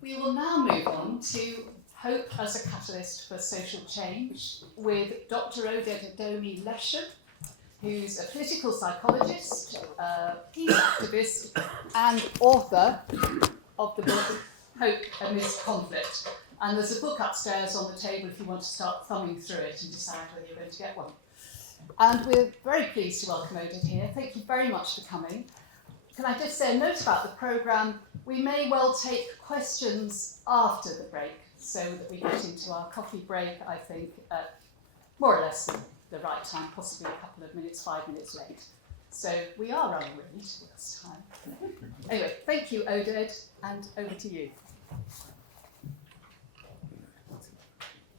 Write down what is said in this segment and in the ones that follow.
We will now move on to Hope as a Catalyst for Social Change with Dr Oded Adomi Leshem, who's a political psychologist, peace activist, and author of the book Hope Amidst Conflict. And there's a book upstairs on the table if you want to start thumbing through it and decide whether you're going to get one. And we're very pleased to welcome Oded here. Thank you very much for coming. Can I just say a note about the programme? We may well take questions after the break so that we get into our coffee break, I think, at more or less the right time, possibly a couple of minutes, 5 minutes late. So we are running really towards time. Anyway, thank you, Oded, and over to you.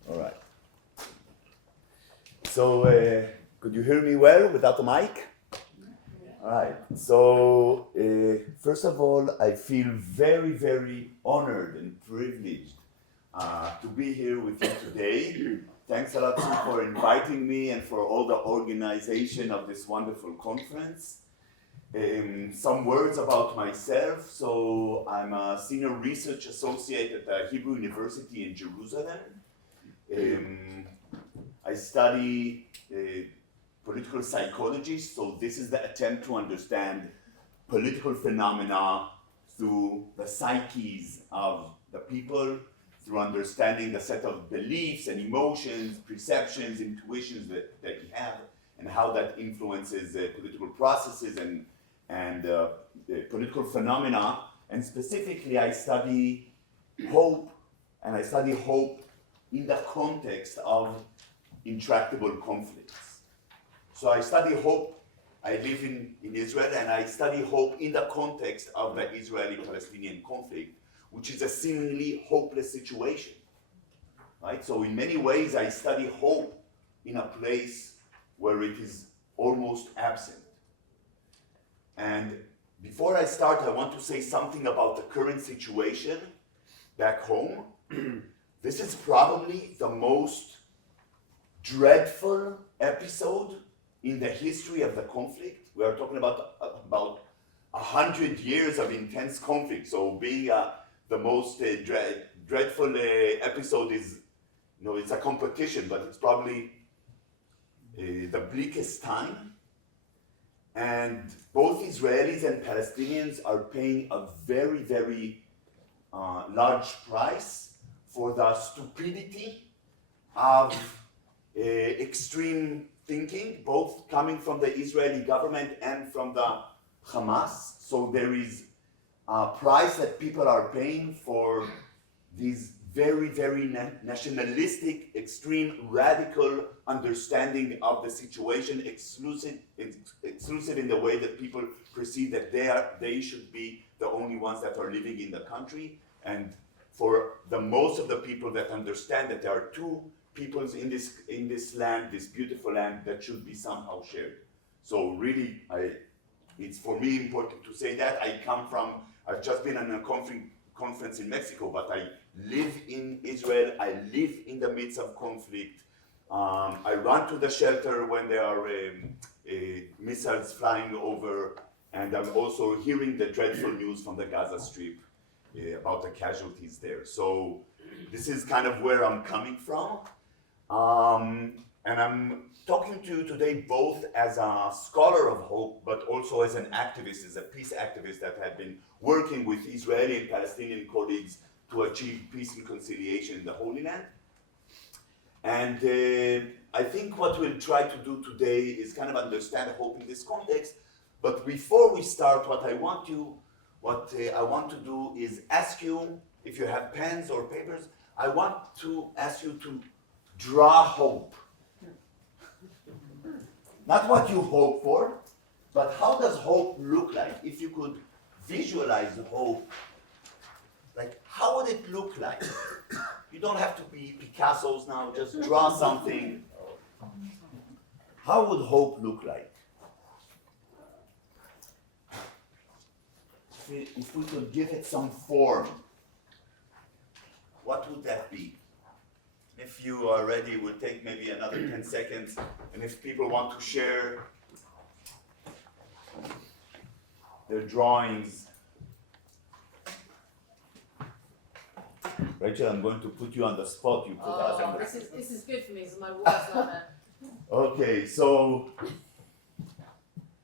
All right. So, could you hear me well without the mic? All right. So, first of all, I feel very, very honored and privileged to be here with you today. Thanks a lot, Sue, for inviting me and for all the organization of this wonderful conference. Some words about myself. So, I'm a senior research associate at the Hebrew University in Jerusalem. I study political psychology, so this is the attempt to understand political phenomena through the psyches of the people, through understanding the set of beliefs and emotions, perceptions, intuitions that we have, and how that influences political processes and political phenomena. And specifically, I study hope, and I study hope in the context of intractable conflicts. So I study hope. I live in Israel, and I study hope in the context of the Israeli-Palestinian conflict, which is a seemingly hopeless situation, right? So in many ways, I study hope in a place where it is almost absent. And before I start, I want to say something about the current situation back home. This is probably the most dreadful episode in the history of the conflict. We are talking about 100 years of intense conflict. So being the most dreadful episode is, it's a competition, but it's probably the bleakest time. And both Israelis and Palestinians are paying a very, very large price for the stupidity of extreme thinking, both coming from the Israeli government and from the Hamas. So there is a price that people are paying for these very, very nationalistic, extreme, radical understanding of the situation, exclusive in the way that people perceive that they should be the only ones that are living in the country, and for the most of the people that understand that there are two peoples in this land, this beautiful land, that should be somehow shared. So really, it's for me important to say that. I've just been on a conference in Mexico, but I live in Israel. I live in the midst of conflict. I run to the shelter when there are missiles flying over, and I'm also hearing the dreadful news from the Gaza Strip about the casualties there. So this is kind of where I'm coming from. And I'm talking to you today both as a scholar of hope, but also as an activist, as a peace activist that had been working with Israeli and Palestinian colleagues to achieve peace and conciliation in the Holy Land. And I think what we'll try to do today is kind of understand hope in this context. But before we start, what I want to do is ask you, if you have pens or papers, I want to ask you to draw hope. Not what you hope for, but how does hope look like? If you could visualize hope, like how would it look like? You don't have to be Picasso's now, just draw something. How would hope look like? If we could give it some form, what would that be? If you are ready, we'll take maybe another 10 seconds. And if people want to share their drawings, Rachel, I'm going to put you on the spot. You put us on the This is good for me, so my water's not there. Okay, so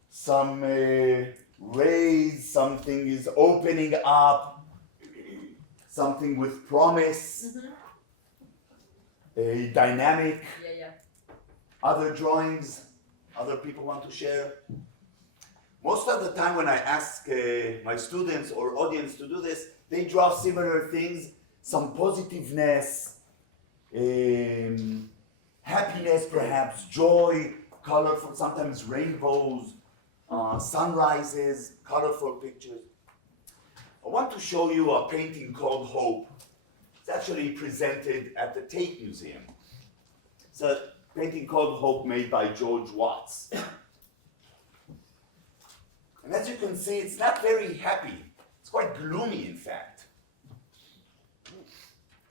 some rays, something is opening up, something with promise, a dynamic. Yeah. Other drawings, other people want to share? Most of the time when I ask my students or audience to do this, they draw similar things, some positiveness, happiness perhaps, joy, colorful, sometimes rainbows, sunrises, colorful pictures. I want to show you a painting called Hope. It's actually presented at the Tate Museum. It's a painting called Hope made by George Watts. And as you can see, it's not very happy. It's quite gloomy, in fact.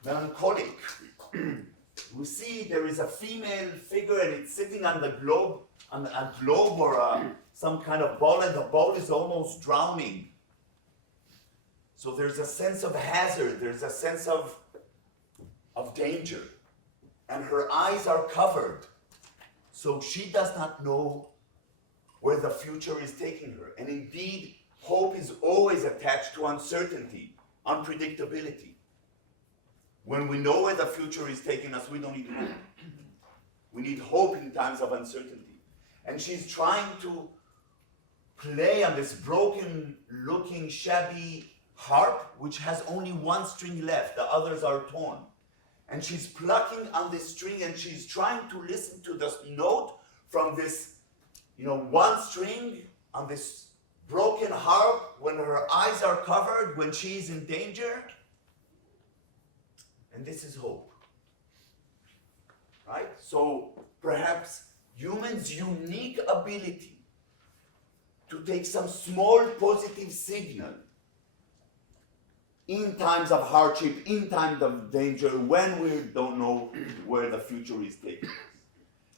Melancholic. We see there is a female figure and it's sitting on the globe, on a globe or some kind of ball, and the ball is almost drowning. So there's a sense of hazard, there's a sense of danger. And her eyes are covered. So she does not know where the future is taking her. And indeed, hope is always attached to uncertainty, unpredictability. When we know where the future is taking us, we don't need hope. We need hope in times of uncertainty. And she's trying to play on this broken-looking, shabby harp, which has only one string left. The others are torn. And she's plucking on this string, and she's trying to listen to the note from this, one string on this broken harp when her eyes are covered, when she's in danger. And this is hope. Right? So perhaps humans' unique ability to take some small positive signal in times of hardship, in times of danger, when we don't know where the future is taking us.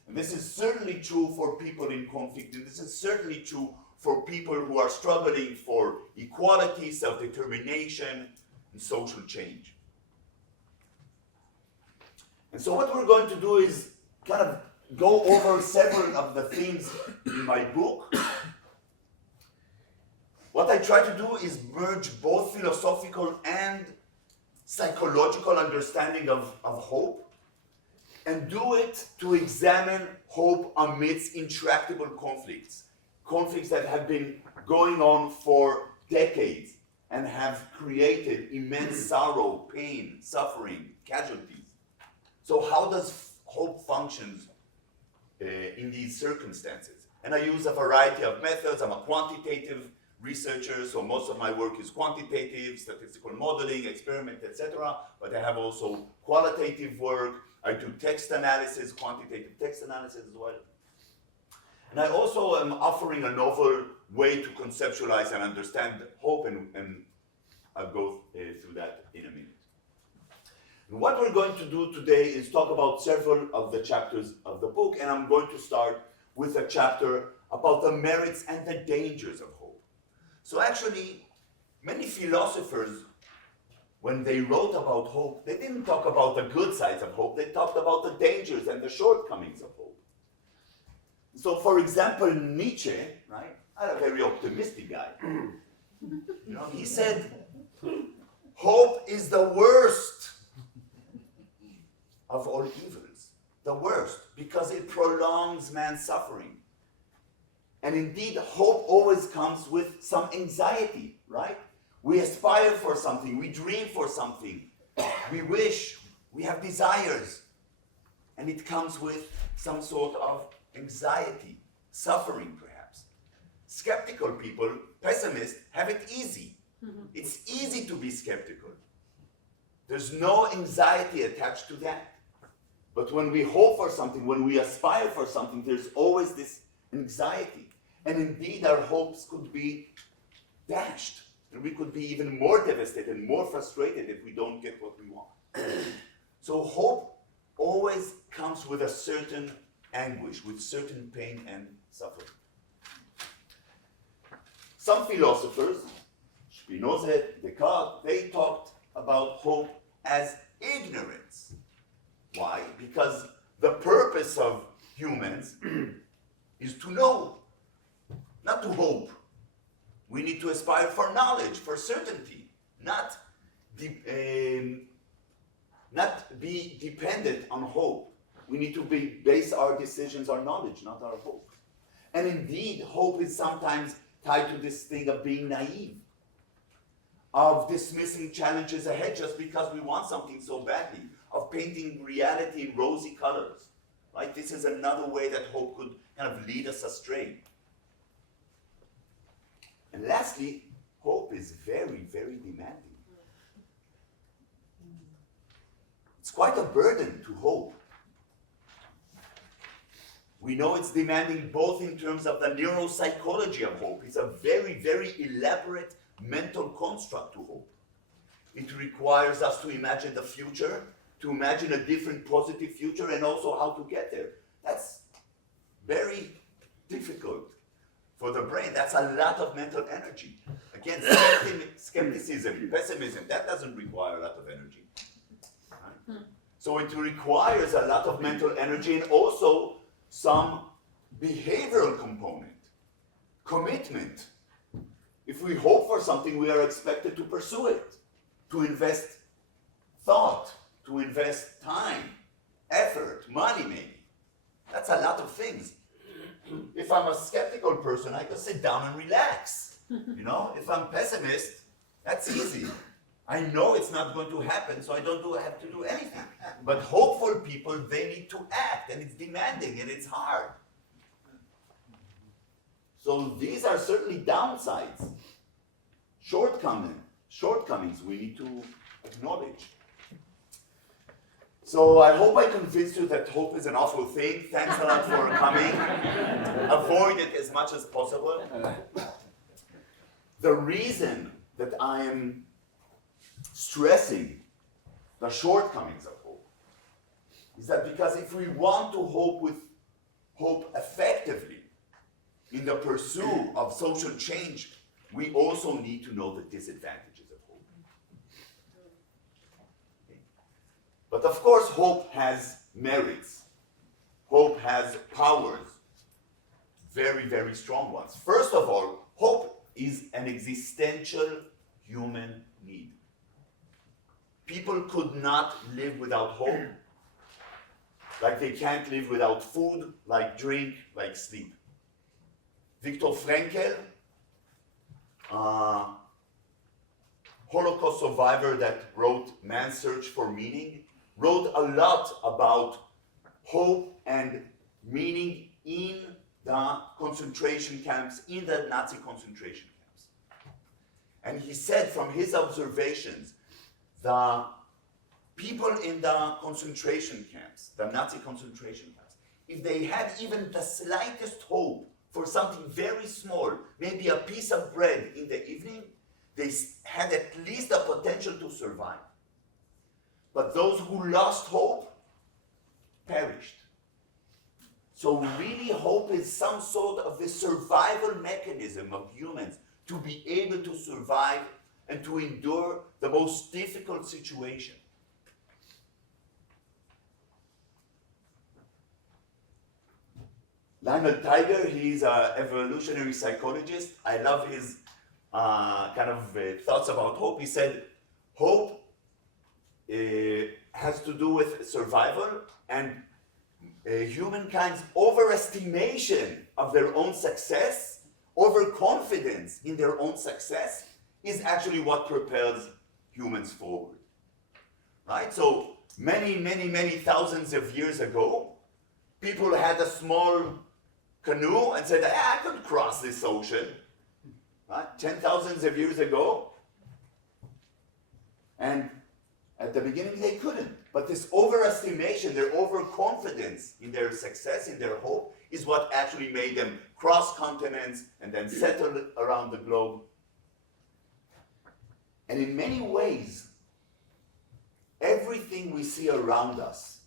And this is certainly true for people in conflict, and this is certainly true for people who are struggling for equality, self-determination, and social change. And so what we're going to do is kind of go over several of the themes in my book. What I try to do is merge both philosophical and psychological understanding of hope, and do it to examine hope amidst intractable conflicts that have been going on for decades and have created immense sorrow, pain, suffering, casualties. So how does hope function in these circumstances? And I use a variety of methods. I'm a quantitative researcher, so most of my work is quantitative, statistical modeling, experiment, etc. But I have also qualitative work. I do text analysis, quantitative text analysis as well. And I also am offering a novel way to conceptualize and understand hope, and I'll go through that in a minute. And what we're going to do today is talk about several of the chapters of the book, and I'm going to start with a chapter about the merits and the dangers of hope. So actually, many philosophers, when they wrote about hope, they didn't talk about the good sides of hope, they talked about the dangers and the shortcomings of hope. So for example, Nietzsche, right, a very optimistic guy, he said, hope is the worst of all evils, the worst, because it prolongs man's suffering. And indeed, hope always comes with some anxiety, right? We aspire for something, we dream for something, we wish, we have desires, and it comes with some sort of anxiety, suffering perhaps. Skeptical people, pessimists, have it easy. It's easy to be skeptical. There's no anxiety attached to that. But when we hope for something, when we aspire for something, there's always this anxiety. And indeed, our hopes could be dashed. And we could be even more devastated, more frustrated if we don't get what we want. So hope always comes with a certain anguish, with certain pain and suffering. Some philosophers, Spinoza, Descartes, they talked about hope as ignorance. Why? Because the purpose of humans is to know, not to hope. We need to aspire for knowledge, for certainty, not be dependent on hope. We need to base our decisions on knowledge, not our hope. And indeed, hope is sometimes tied to this thing of being naive, of dismissing challenges ahead just because we want something so badly, of painting reality in rosy colors. Right? This is another way that hope could kind of lead us astray. And lastly, hope is very, very demanding. It's quite a burden to hope. We know it's demanding both in terms of the neuropsychology of hope. It's a very, very elaborate mental construct to hope. It requires us to imagine the future, to imagine a different positive future, and also how to get there. That's very difficult for the brain. That's a lot of mental energy. Again, skepticism, pessimism, that doesn't require a lot of energy. Right? So it requires a lot of mental energy and also some behavioral component, commitment. If we hope for something, we are expected to pursue it, to invest thought, to invest time, effort, money maybe. That's a lot of things. If I'm a skeptical person, I can sit down and relax. You know, if I'm pessimist, that's easy. I know it's not going to happen, so I don't have to do anything. But hopeful people, they need to act, and it's demanding, and it's hard. So these are certainly downsides, shortcomings we need to acknowledge. So I hope I convinced you that hope is an awful thing. Thanks a lot for coming. Avoid it as much as possible. The reason that I am stressing the shortcomings of hope is that because if we want to hope effectively in the pursuit of social change, we also need to know the disadvantages of hope. Okay. But of course, hope has merits. Hope has powers, very, very strong ones. First of all, hope is an existential human need. People could not live without hope, like they can't live without food, like drink, like sleep. Viktor Frankl, Holocaust survivor that wrote Man's Search for Meaning, wrote a lot about hope and meaning in the concentration camps, in the Nazi concentration camps. And he said from his observations, the people in the concentration camps, the Nazi concentration camps, if they had even the slightest hope for something very small, maybe a piece of bread in the evening, they had at least the potential to survive. But those who lost hope perished. So really hope is some sort of the survival mechanism of humans to be able to survive and to endure the most difficult situation. Lionel Tiger, he's an evolutionary psychologist. I love his thoughts about hope. He said, hope has to do with survival and humankind's overestimation of their own success, overconfidence in their own success, is actually what propels humans forward. Right? So many, many, many thousands of years ago, people had a small canoe and said, I could cross this ocean. Right? 10,000 of years ago. And at the beginning they couldn't. But this overestimation, their overconfidence in their success, in their hope, is what actually made them cross continents and then settle around the globe. And in many ways, everything we see around us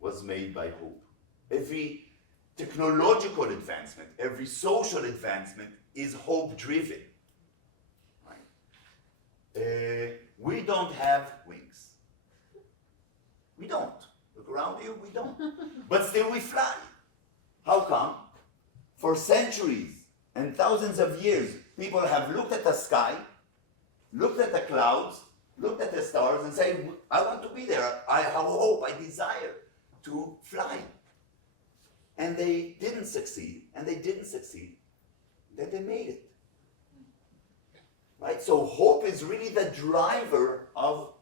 was made by hope. Every technological advancement, every social advancement is hope-driven. Right? We don't have wings. around you? We don't. But still we fly. How come? For centuries and thousands of years, people have looked at the sky, looked at the clouds, looked at the stars and said, I want to be there. I have hope, I desire to fly. And they didn't succeed, and they didn't succeed. Then they made it. Right? So hope is really the driver of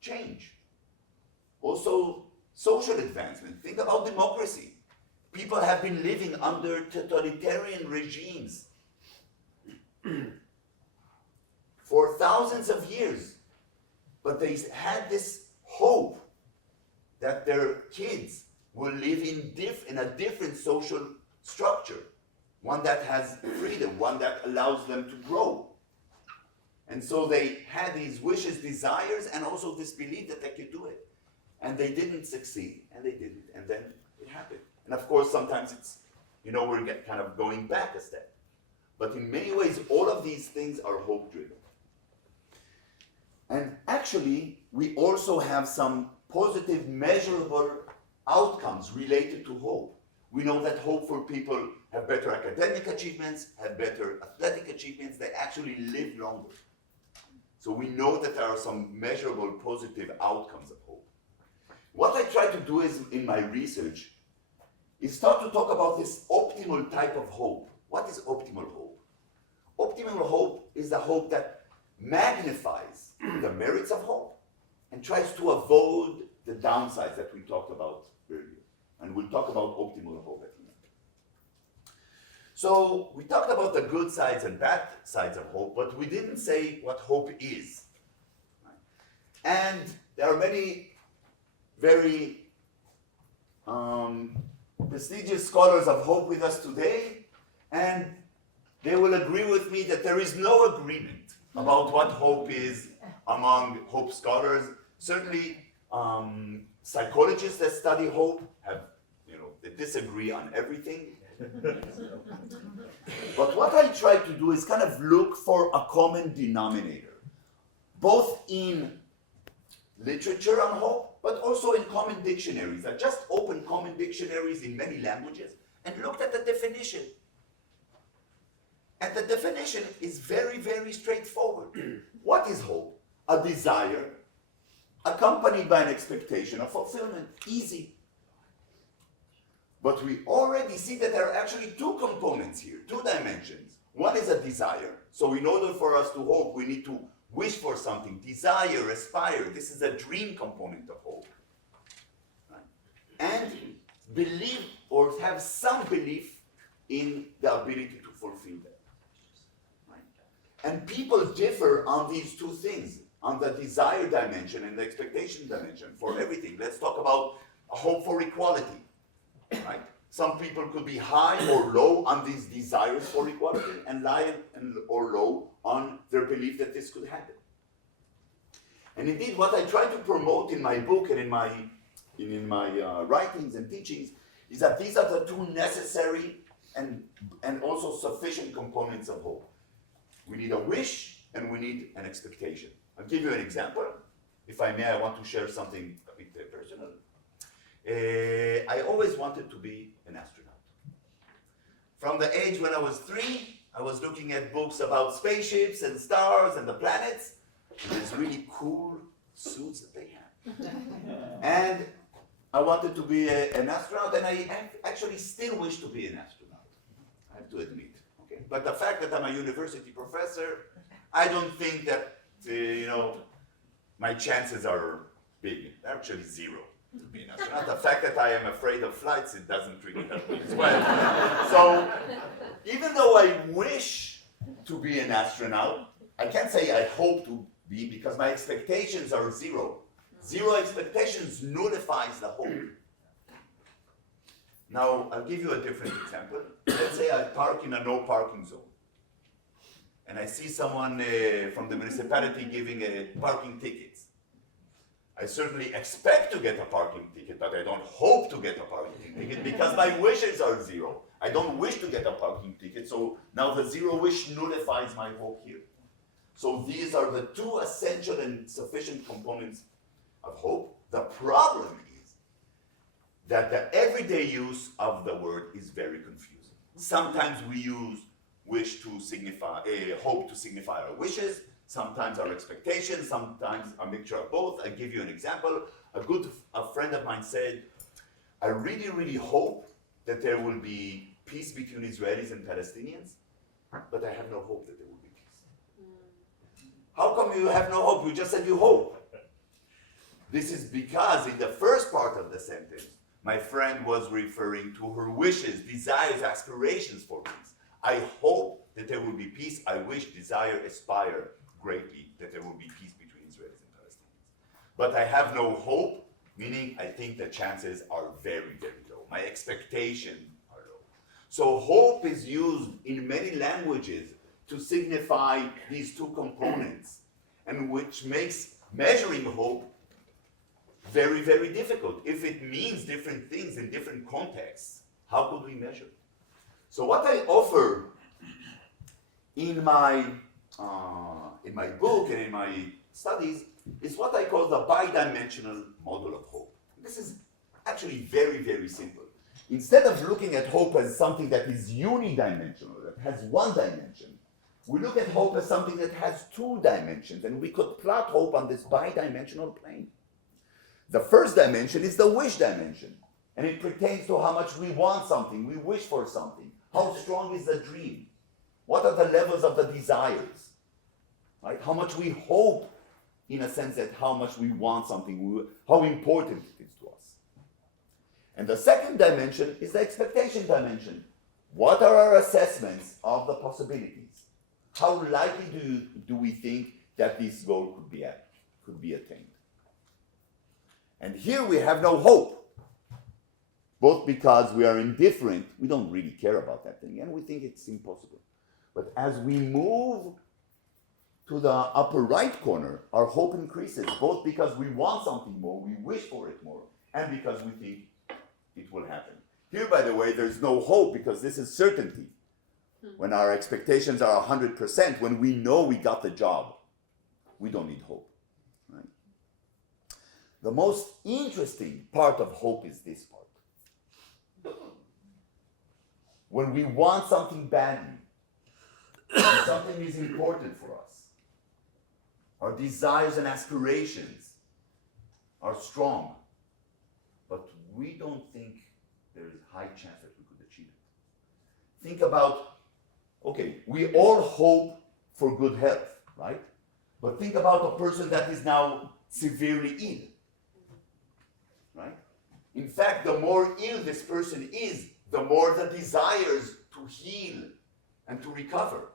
change. Also, social advancement. Think about democracy. People have been living under totalitarian regimes for thousands of years. But they had this hope that their kids will live in a different social structure, one that has freedom, one that allows them to grow. And so they had these wishes, desires, and also this belief that they could do it. And they didn't succeed, and they didn't, and then it happened. And of course, sometimes it's, we're kind of going back a step. But in many ways, all of these things are hope-driven. And actually, we also have some positive, measurable outcomes related to hope. We know that hopeful people have better academic achievements, have better athletic achievements, they actually live longer. So we know that there are some measurable positive outcomes of hope. What I try to do is, in my research, is start to talk about this optimal type of hope. What is optimal hope? Optimal hope is the hope that magnifies the merits of hope and tries to avoid the downsides that we talked about earlier. And we'll talk about optimal hope at the end. So we talked about the good sides and bad sides of hope, but we didn't say what hope is. And there are many very prestigious scholars of hope with us today, and they will agree with me that there is no agreement about what hope is among hope scholars. Certainly, psychologists that study hope have, they disagree on everything. But what I try to do is kind of look for a common denominator, both in literature on hope, but also in common dictionaries. I just opened common dictionaries in many languages and looked at the definition. And the definition is very, very straightforward. What is hope? A desire accompanied by an expectation of fulfillment. Easy. But we already see that there are actually two components here, two dimensions. One is a desire. So in order for us to hope, we need to wish for something, desire, aspire. This is a dream component of hope. Right? And believe or have some belief in the ability to fulfill that. Right? And people differ on these two things, on the desire dimension and the expectation dimension for everything. Let's talk about a hope for equality. Right? Some people could be high or low on these desires for equality, and high or low on their belief that this could happen. And indeed, what I try to promote in my book and in my writings and teachings is that these are the two necessary and also sufficient components of hope. We need a wish and we need an expectation. I'll give you an example. If I may, I want to share something a bit personal. I always wanted to be an astronaut. From the age when I was 3, I was looking at books about spaceships and stars and the planets. And these really cool suits that they have. And I wanted to be an astronaut, and I actually still wish to be an astronaut, I have to admit. Okay? But the fact that I'm a university professor, I don't think that, my chances are big. They're actually zero. To be an astronaut. The fact that I am afraid of flights, it doesn't really help me as well. So, even though I wish to be an astronaut, I can't say I hope to be because my expectations are zero. Zero expectations nullifies the hope. Now, I'll give you a different example. Let's say I park in a no parking zone. And I see someone from the municipality giving parking tickets. I certainly expect to get a parking ticket, but I don't hope to get a parking ticket because my wishes are zero. I don't wish to get a parking ticket, so now the zero wish nullifies my hope here. So these are the two essential and sufficient components of hope. The problem that the everyday use of the word is very confusing. Sometimes we use wish to signify, hope to signify our wishes, sometimes our expectations, sometimes a mixture of both. I'll give you an example. A friend of mine said, I really, really hope that there will be peace between Israelis and Palestinians, but I have no hope that there will be peace. How come you have no hope? You just said you hope. This is because in the first part of the sentence, my friend was referring to her wishes, desires, aspirations for peace. I hope that there will be peace. I wish, desire, aspire greatly that there will be peace between Israelis and Palestinians. But I have no hope, meaning I think the chances are very, very low. My expectations are low. So hope is used in many languages to signify these two components, and which makes measuring hope very, very difficult. If it means different things in different contexts, how could we measure? So what I offer in my book and in my studies is what I call the bidimensional model of hope. This is actually very, very simple. Instead of looking at hope as something that is unidimensional, that has one dimension, we look at hope as something that has two dimensions, and we could plot hope on this bidimensional plane. The first dimension is the wish dimension, and it pertains to how much we want something, we wish for something. How strong is the dream? What are the levels of the desires? Right? How much we hope, in a sense that how much we want something, how important it is to us. And the second dimension is the expectation dimension. What are our assessments of the possibilities? How likely do we think that this goal could be attained? And here we have no hope, both because we are indifferent, we don't really care about that thing, and we think it's impossible. But as we move to the upper right corner, our hope increases, both because we want something more, we wish for it more, and because we think it will happen. Here, by the way, there's no hope because this is certainty. When our expectations are 100%, when we know we got the job, we don't need hope. Right? The most interesting part of hope is this part. When we want something badly, when something is important for us, our desires and aspirations are strong, but we don't think there is a high chance that we could achieve it. Think about, okay, we all hope for good health, right? But think about a person that is now severely ill, right? In fact, the more ill this person is, the more the desires to heal and to recover.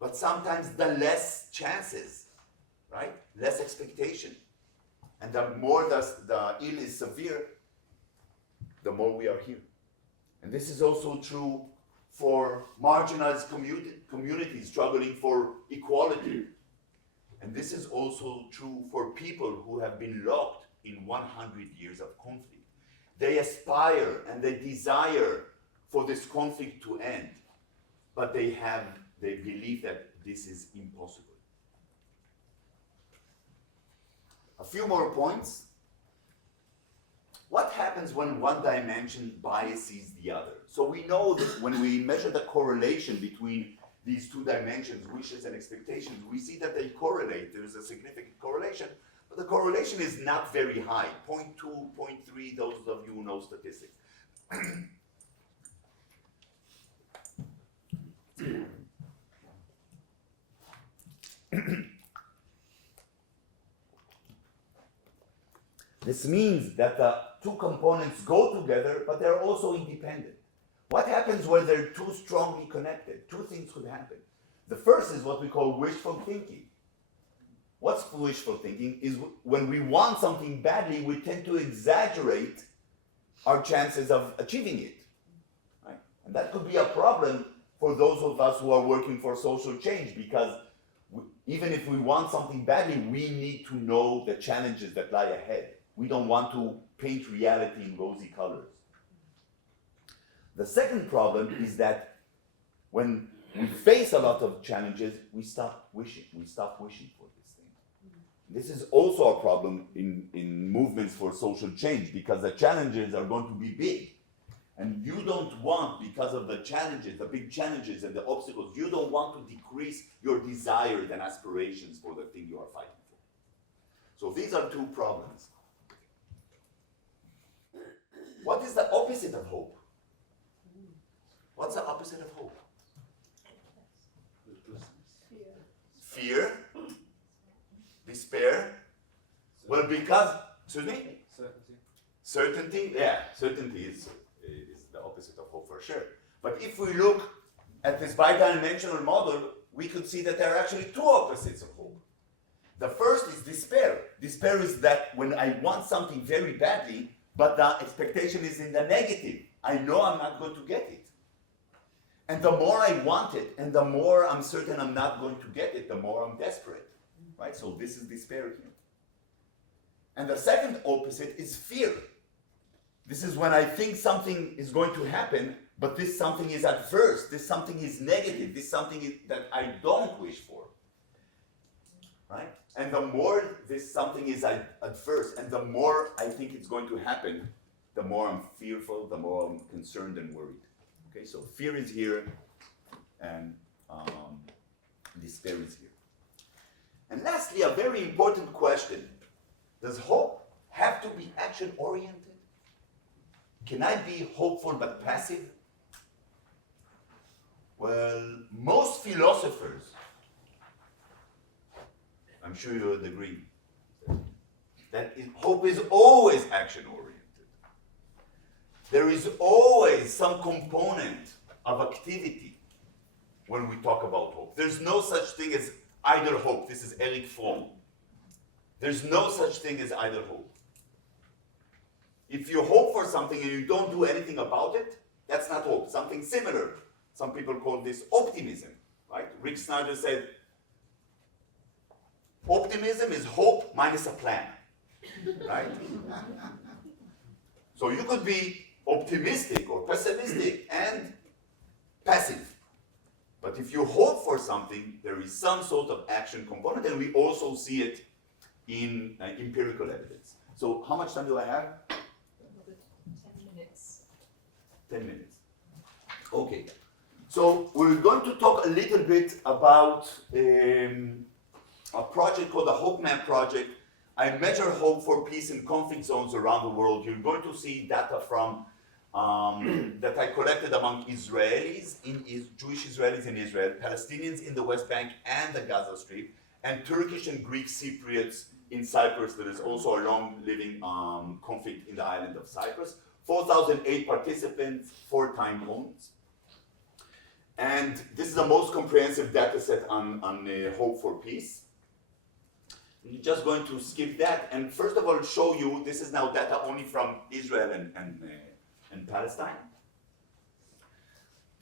But sometimes the less chances, right? Less expectation. And the more the ill is severe, the more we are here. And this is also true for marginalized communities struggling for equality. And this is also true for people who have been locked in 100 years of conflict. They aspire and they desire for this conflict to end, but they believe that this is impossible. A few more points. What happens when one dimension biases the other? So we know that when we measure the correlation between these two dimensions, wishes and expectations, we see that they correlate. There's a significant correlation, but the correlation is not very high. 0.2, 0.3, those of you who know statistics. This means that the two components go together, but they're also independent. What happens when they're too strongly connected? Two things could happen. The first is what we call wishful thinking. What's wishful thinking? Is when we want something badly, we tend to exaggerate our chances of achieving it. Right? And that could be a problem for those of us who are working for social change, because even if we want something badly, we need to know the challenges that lie ahead. We don't want to paint reality in rosy colors. The second problem is that when we face a lot of challenges, we stop wishing. We stop wishing for this thing. this is also a problem in movements for social change, because the challenges are going to be big. And you don't want, because of the challenges, the big challenges and the obstacles, you don't want to decrease your desires and aspirations for the thing you are fighting for. So these are two problems. What is the opposite of hope? What's the opposite of hope? Fear? Despair? Well, because, excuse me? Certainty? Yeah, certainty is the opposite of hope for sure. But if we look at this bidimensional model, we could see that there are actually two opposites of hope. The first is despair. Despair is that when I want something very badly, but the expectation is in the negative. I know I'm not going to get it. And the more I want it, and the more I'm certain I'm not going to get it, the more I'm desperate. Right? So this is despair here. And the second opposite is fear. This is when I think something is going to happen, but this something is adverse, this something is negative, this something that I don't wish for. Right? And the more this something is adverse, and the more I think it's going to happen, the more I'm fearful, the more I'm concerned and worried. Okay, so fear is here, and despair is here. And lastly, a very important question. Does hope have to be action-oriented? Can I be hopeful but passive? Well, most philosophers, I'm sure you would agree, that hope is always action-oriented. There is always some component of activity when we talk about hope. There's no such thing as idle hope. This is Erich Fromm. There's no such thing as idle hope. If you hope for something and you don't do anything about it, that's not hope. Something similar. Some people call this optimism, right? Rick Snyder said, optimism is hope minus a plan, right? So you could be optimistic or pessimistic and passive. But if you hope for something, there is some sort of action component, and we also see it in empirical evidence. So how much time do I have? 10 minutes. 10 minutes. Okay. So we're going to talk a little bit about a project called the Hope Map Project. I measure hope for peace in conflict zones around the world. You're going to see data from that I collected among Israelis, Jewish Israelis in Israel, Palestinians in the West Bank and the Gaza Strip, and Turkish and Greek Cypriots in Cyprus. There is also a long-living conflict in the island of Cyprus. 4,008 participants, 4 time points. And this is the most comprehensive data set on hope for peace. I'm just going to skip that and first of all show you, this is now data only from Israel and Palestine.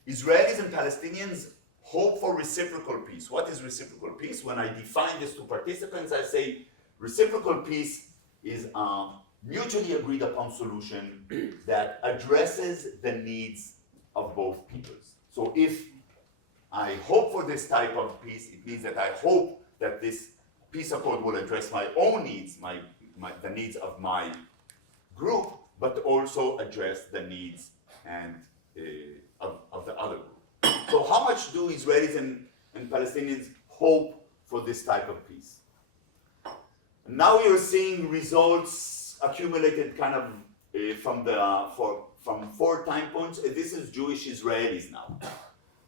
Israelis and Palestinians hope for reciprocal peace. What is reciprocal peace? When I define this to participants, I say reciprocal peace is a mutually agreed upon solution that addresses the needs of both peoples. So if I hope for this type of peace, it means that I hope that this peace accord will address my own needs, the needs of my group, but also address the needs and of the other group. So how much do Israelis and Palestinians hope for this type of peace? Now you're seeing results accumulated kind of from 4 time points. This is Jewish Israelis now,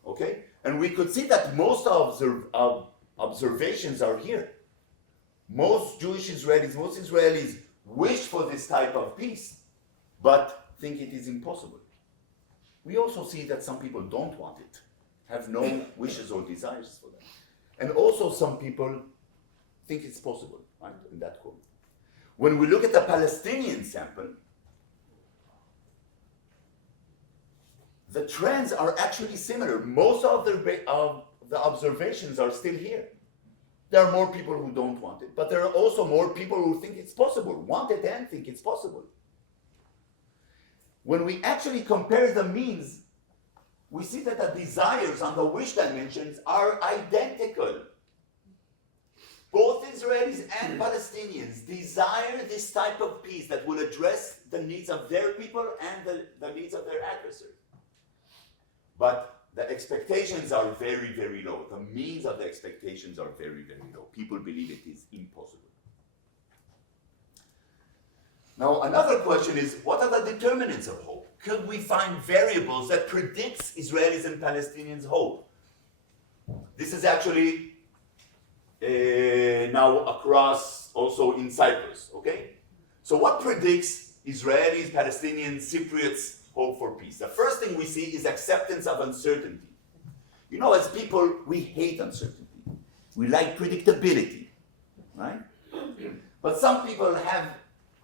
okay? And we could see that most observations are here. Most Jewish Israelis, most Israelis wish for this type of peace, but think it is impossible. We also see that some people don't want it, have no wishes or desires for that. And also some people think it's possible, right, in that quote. When we look at the Palestinian sample, the trends are actually similar. Most of the observations are still here. There are more people who don't want it, but there are also more people who think it's possible, want it and think it's possible. When we actually compare the means, we see that the desires on the wish dimensions are identical. Both Israelis and Palestinians desire this type of peace that will address the needs of their people and the needs of their adversaries. But the expectations are very, very low. The means of the expectations are very, very low. People believe it is impossible. Now, another question is, what are the determinants of hope? Could we find variables that predicts Israelis and Palestinians' hope? This is actually now across also in Cyprus, okay? So what predicts Israelis, Palestinians, Cypriots' hope for peace? The first thing we see is acceptance of uncertainty. You know, as people, we hate uncertainty. We like predictability, right? But some people have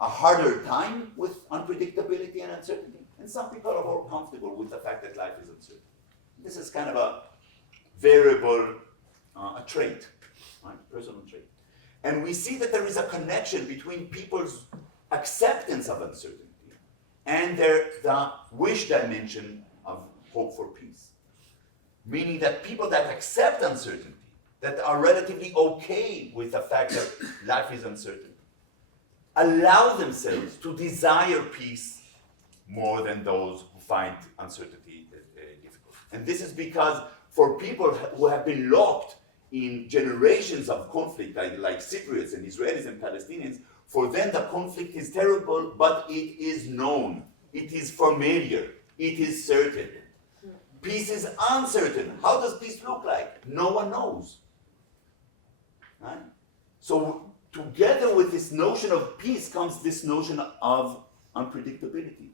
a harder time with unpredictability and uncertainty, and some people are more comfortable with the fact that life is uncertain. This is kind of a variable, a trait, right? Personal trait. And we see that there is a connection between people's acceptance of uncertainty and the wish dimension of hope for peace. Meaning that people that accept uncertainty, that are relatively okay with the fact that life is uncertain, allow themselves to desire peace more than those who find uncertainty difficult. And this is because for people who have been locked in generations of conflict, like Cypriots and Israelis and Palestinians, for them the conflict is terrible, but it is known, it is familiar, it is certain. Peace is uncertain. How does peace look like? No one knows. Right? So together with this notion of peace comes this notion of unpredictability.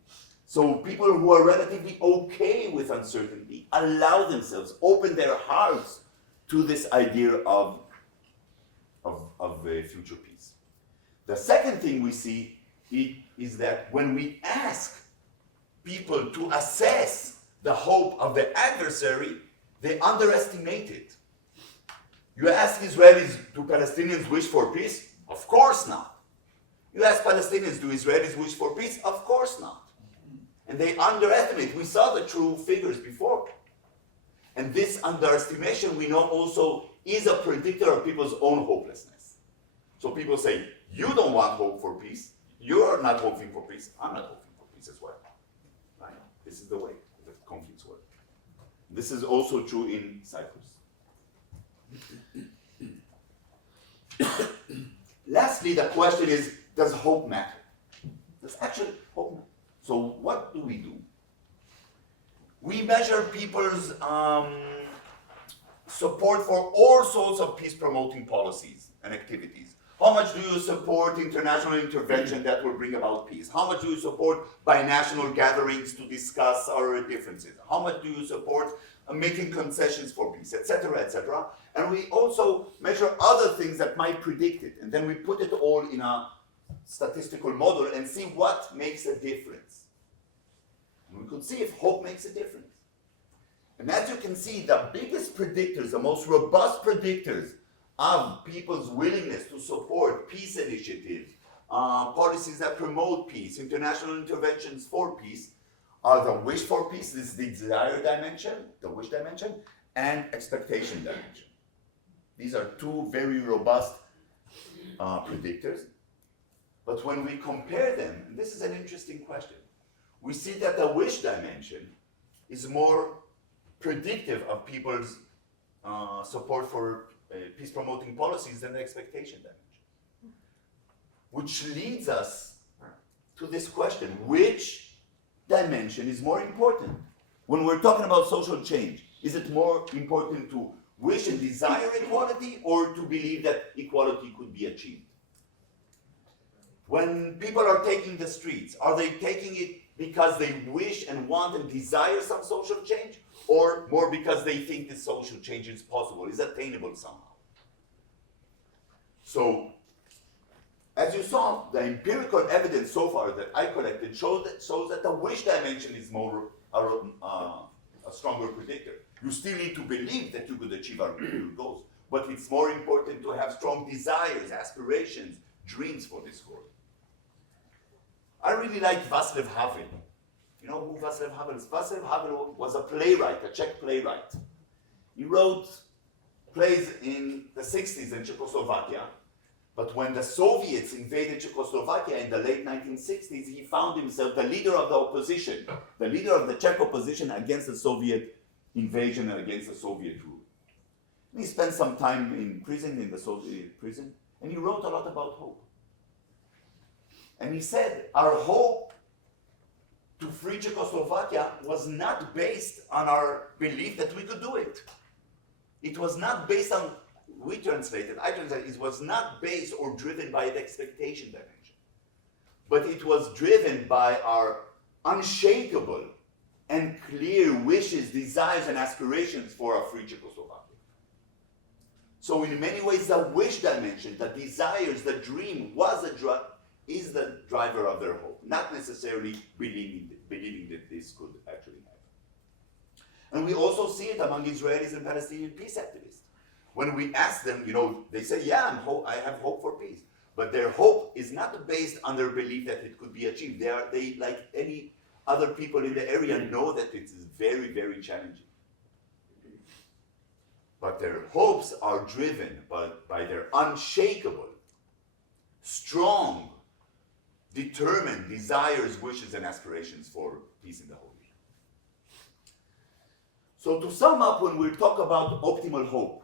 So people who are relatively okay with uncertainty allow themselves, open their hearts to this idea of future peace. The second thing we see is that when we ask people to assess the hope of the adversary, they underestimate it. You ask Israelis, do Palestinians wish for peace? Of course not. You ask Palestinians, do Israelis wish for peace? Of course not. And they underestimate. We saw the true figures before. And this underestimation, we know also, is a predictor of people's own hopelessness. So people say, you don't want hope for peace. You're not hoping for peace. I'm not hoping for peace as well. Right? This is the way that conflicts work. This is also true in Cyprus. Lastly, the question is, does hope matter? Does actually hope matter? So what do? We measure people's support for all sorts of peace-promoting policies and activities. How much do you support international intervention that will bring about peace? How much do you support binational gatherings to discuss our differences? How much do you support making concessions for peace, etc., etc.? And we also measure other things that might predict it. And then we put it all in a statistical model and see what makes a difference. And we could see if hope makes a difference. And as you can see, the biggest predictors, the most robust predictors of people's willingness to support peace initiatives, policies that promote peace, international interventions for peace, are the wish for peace, this is the desire dimension, the wish dimension, and expectation dimension. These are two very robust predictors. But when we compare them, and this is an interesting question, we see that the wish dimension is more predictive of people's support for peace-promoting policies than the expectation dimension. Which leads us to this question, which dimension is more important? When we're talking about social change, is it more important to wish and desire equality or to believe that equality could be achieved? When people are taking the streets, are they taking it because they wish and want and desire some social change, or more because they think this social change is possible, is attainable somehow? So, as you saw, the empirical evidence so far that I collected shows that the wish dimension is more a stronger predictor. You still need to believe that you could achieve your goals, but it's more important to have strong desires, aspirations, dreams for this goal. I really like Václav Havel. You know who Václav Havel is? Václav Havel was a playwright, a Czech playwright. He wrote plays in the 60s in Czechoslovakia, But when the Soviets invaded Czechoslovakia in the late 1960s, he found himself the leader of the opposition, the leader of the Czech opposition against the Soviet invasion and against the Soviet rule. And he spent some time in prison, in the Soviet prison, and he wrote a lot about hope. And he said, our hope to free Czechoslovakia was not based on our belief that we could do it. It was not based on, I translated, it was not based or driven by the expectation dimension. But it was driven by our unshakable and clear wishes, desires, and aspirations for a free Czechoslovakia. So in many ways, the wish dimension, the desires, the dream is the driver of their hope, not necessarily believing that this could actually happen. And we also see it among Israelis and Palestinian peace activists. When we ask them, they say, yeah, I have hope for peace. But their hope is not based on their belief that it could be achieved. They, like any other people in the area, know that it is very, very challenging. But their hopes are driven by their unshakable, strong, determined desires, wishes, and aspirations for peace in the whole region. So to sum up, when we talk about optimal hope,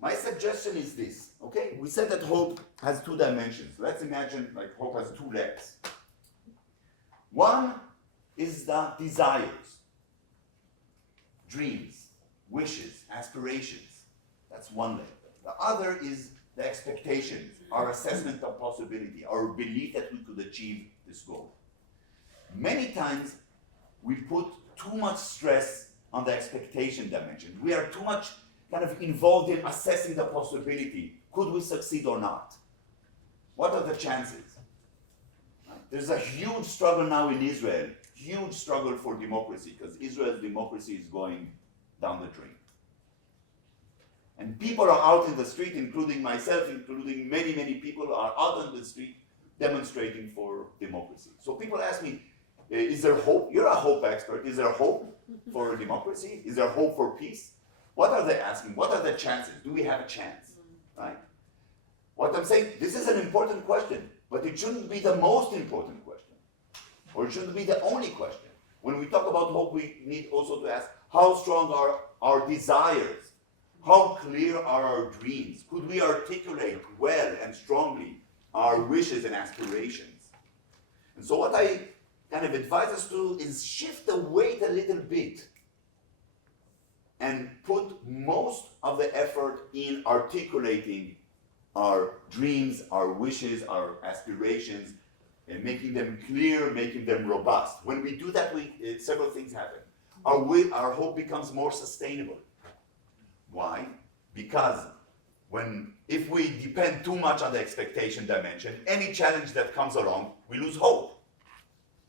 my suggestion is this, okay? We said that hope has two dimensions. Let's imagine like hope has two legs. One is the desires, dreams, wishes, aspirations. That's one leg. The other is the expectations, our assessment of possibility, our belief that we could achieve this goal. Many times we put too much stress on the expectation dimension. We are too much kind of involved in assessing the possibility. Could we succeed or not? What are the chances? Right? There's a huge struggle now in Israel, huge struggle for democracy, because Israel's democracy is going down the drain. And people are out in the street, including myself, including many, many people are out on the street demonstrating for democracy. So people ask me, is there hope? You're a hope expert. Is there hope for democracy? Is there hope for peace? What are they asking? What are the chances? Do we have a chance? Right? What I'm saying, this is an important question, but it shouldn't be the most important question. Or it shouldn't be the only question. When we talk about hope, we need also to ask, how strong are our desires? How clear are our dreams? Could we articulate well and strongly our wishes and aspirations? And so what I kind of advise us to is shift the weight a little bit and put most of the effort in articulating our dreams, our wishes, our aspirations, and making them clear, making them robust. When we do that, several things happen. Our hope becomes more sustainable. Why? Because if we depend too much on the expectation dimension, any challenge that comes along, we lose hope,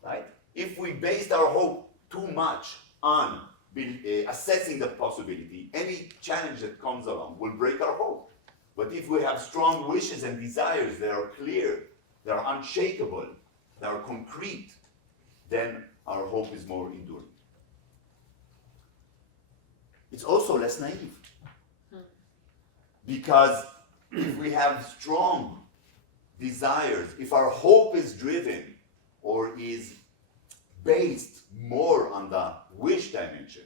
right? If we based our hope too much on assessing the possibility, any challenge that comes along will break our hope. But if we have strong wishes and desires that are clear, that are unshakable, that are concrete, then our hope is more enduring. It's also less naive. Because if we have strong desires, if our hope is driven or is based more on the wish dimension,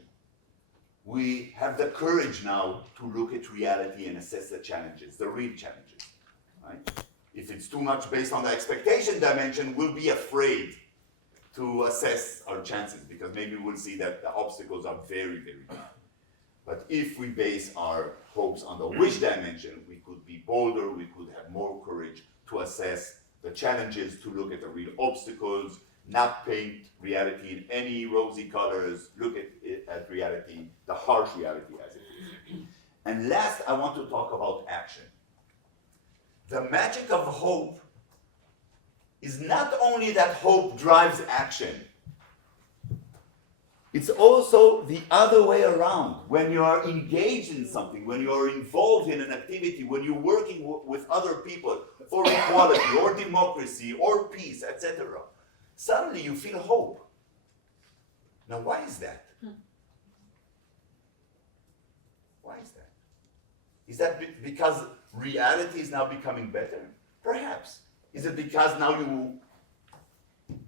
we have the courage now to look at reality and assess the challenges, the real challenges. Right? If it's too much based on the expectation dimension, we'll be afraid to assess our chances because maybe we'll see that the obstacles are very, very big. But if we base our hopes on the wish dimension, we could be bolder, we could have more courage to assess the challenges, to look at the real obstacles, not paint reality in any rosy colors, look at reality, the harsh reality as it is. And last, I want to talk about action. The magic of hope is not only that hope drives action, it's also the other way around. When you are engaged in something, when you are involved in an activity, when you're working with other people for equality or democracy or peace, etc., suddenly you feel hope. Now, why is that? Why is that? Is that because reality is now becoming better? Perhaps. Is it because now you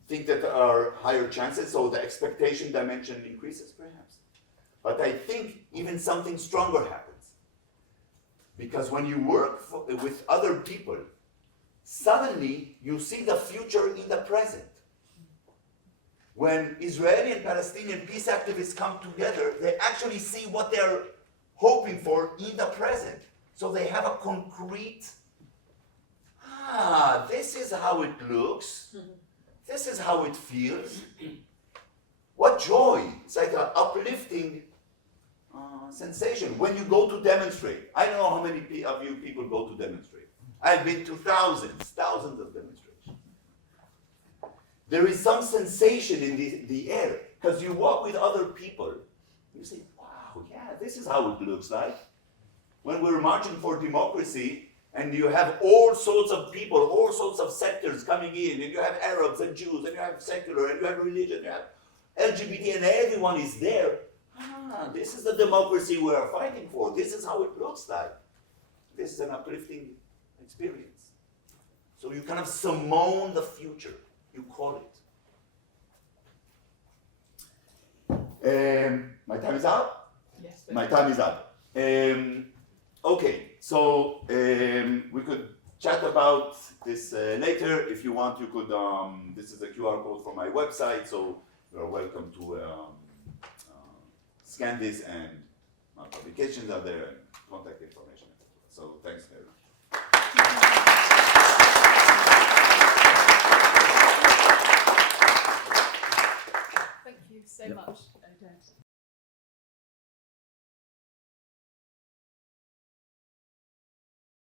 think that there are higher chances, so the expectation dimension increases? Perhaps. But I think even something stronger happens. Because when you work with other people, suddenly you see the future in the present. When Israeli and Palestinian peace activists come together, they actually see what they're hoping for in the present. So they have a concrete, this is how it looks. This is how it feels. What joy. It's like an uplifting sensation when you go to demonstrate. I don't know how many of you people go to demonstrate. I've been to thousands of demonstrations. There is some sensation in the air because you walk with other people. You say, wow, yeah, this is how it looks like. When we're marching for democracy and you have all sorts of people, all sorts of sectors coming in, and you have Arabs and Jews, and you have secular, and you have religion, you have LGBT, and everyone is there. This is the democracy we are fighting for. This is how it looks like. This is an uplifting experience. So you kind of summon the future. You call it. My time is up? Yes. My time is up. Okay, so we could chat about this later. If you want, you could, this is a QR code from my website, so you're welcome to scan this, and my publications are there, and contact information, etc. So thanks, everyone.